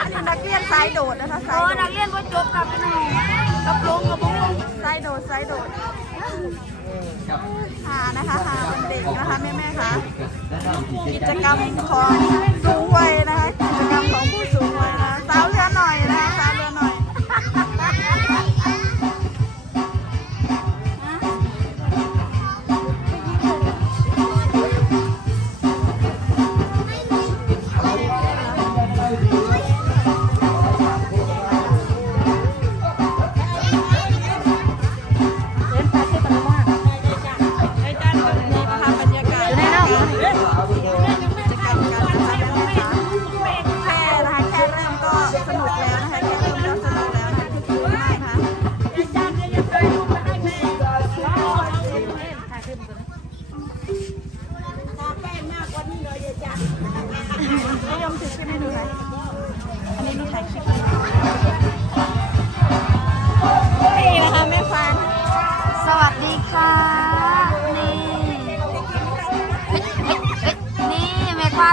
อันนี้นักเรียนสายโดดนะคะสายโอ้โดนัดกเรียนว่าจบกับพี่น้องกับลงกับบุ้งสายโดดสายโดดหานะคะหาเป็นเด็กนะคะแม่แม่ๆคะกิจกรรมของสูงวัยนะคะ น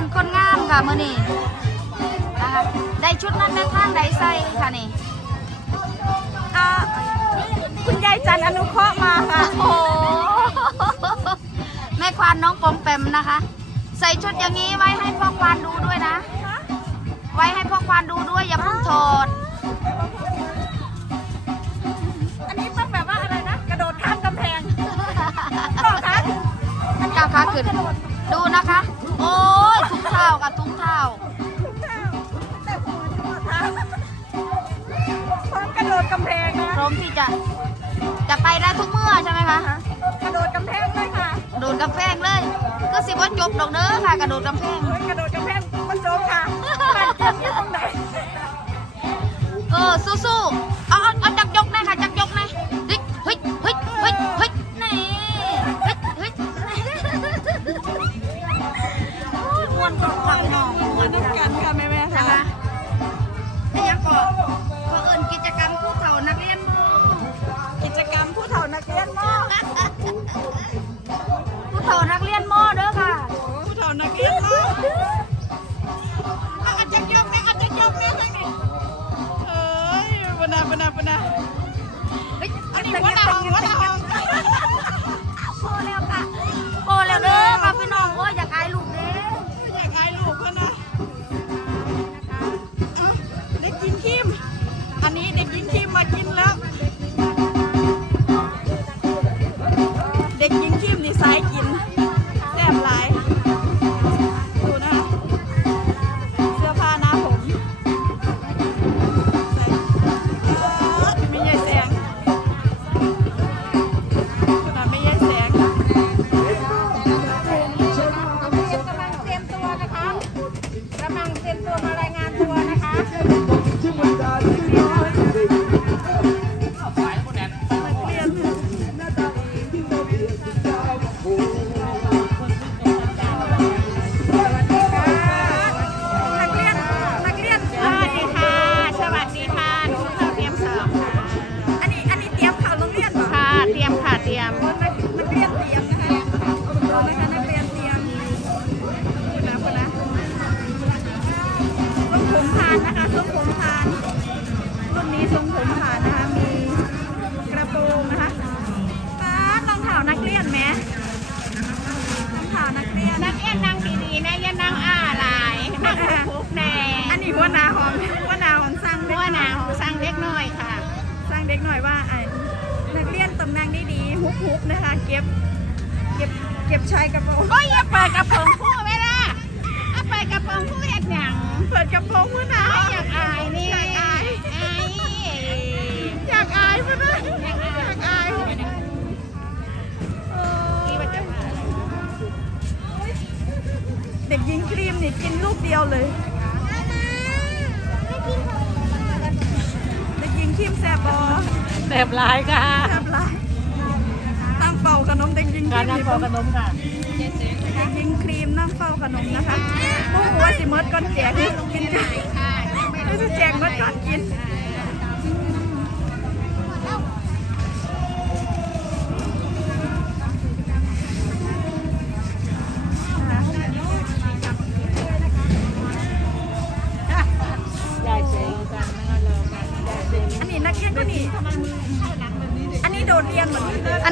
านคนงามค่ะมื้อนี้นะคะได้ชุดนั้นแม่ทางใดใส่ค่ะนี่อ่าคุณยายจันทร์อนุเคราะห์มาค่ะโอ้โหแม่ควานน้องปอมแปมนะคะ ใส่ชุดอย่างนี้ไว้ให้พ่อควานดูด้วยนะ ไว้ให้พ่อควานดูด้วยอย่าเพิ่งถอดอันนี้ต้องแบบว่าอะไรนะ กระโดดข้ามกำแพงต่อคะก้าวขาขึ้นดูนะคะ จะจะไปได้ทุกเมื่อใช่ไหมคะกระโดดกำแพงเลยค่ะโดดกำแพงเลย ก็สิว่าจบดอกเด้อค่ะ กระโดดกำแพงเฮ้ยกระโดดกำแพงมันโจมค่ะมันเจ็บอยู่ตรงไหนเออสู้ๆเอาเอาเอาจักยกหนะค่ะจักยกหนะเฮ้ยเฮ้ยเฮ้ยเฮ้ยเฮ้ยนี่เฮ้ยเฮ้ยโอ้ยมวนกฟังน้องมานักกันค่ะแม่ ฮุบนะคะ เก็บ เก็บ เก็บชายกระโปรงโอ้ยอย่าเปิดกระโปรงคู่ไม่ล่ะเอาเปิดกระโปรงคู่เฮ็ดหยังเปิดกระโปรงมือหนาวอยากอายนี่อยากอายอายอยากอายมือหนาวอยากอายเออเด็กหญิงครีมนี่กินลูกเดียวเลยเด็กหญิงครีมแสบบอ แบบร้ายค่ะแสบหลายตั้งเป่าขนมเด็กหญิงคการรีมนั่งนี่คอบ่ขนมค่ะเด็กหญิงครีมนั่งเฝ้าขนมนะคะพวกหัวสิเมิดก่อนแจกกินกันไม่ใช่แจกเมิดก่อนกิน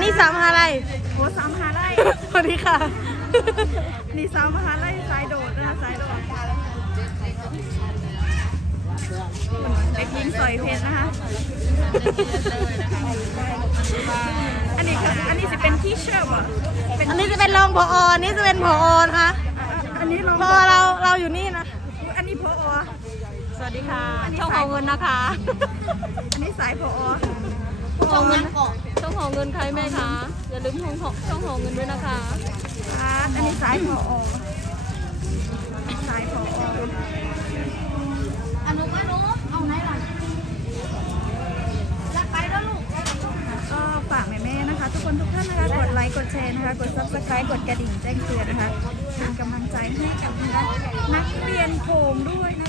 นกันอันนี้สามหาอะไรโอ้สามมหาลัยสวัสดีค่ะ นี่สามมหาลัยสายโดดนะคะสายโดดเด็กหญิงสอยเพชรนะคะ อันนี้ก็อันนี้จะเป็นที่เชื่อมอะเป็นอันนี้จะเป็นรองผออันนี้จะเป็นผอนะคะอันนี้ลงผอเราเราอยู่นี่นะ อันนี้พอสวัสดีค่ะอันนี้ช่องของเงินนะคะ อันนี้สายพอ ช่องของเงินช่องของเงินใครแม่คะอย่าลืมช่องของช่องของเงินด้วยนะคะอาร์ตอันนี้สายพอสายพออนุอนุเอาไหนล่ะรักไปแล้วลูกก็ฝากแม่ๆนะคะ ทุกคนทุกท่านนะคะกดไลค์กดแชร์นะคะกด subscribe กดกระดิ่งแจ้งเตือนนะคะเป็นกำลังใจให้กับนะคะนักเรียนโขงด้วยนะคะ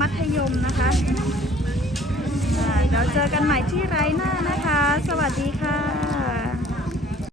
มัธยมนะคะเดี๋ยวเจอกันใหม่ที่ไรหน้านะคะ สวัสดีค่ะ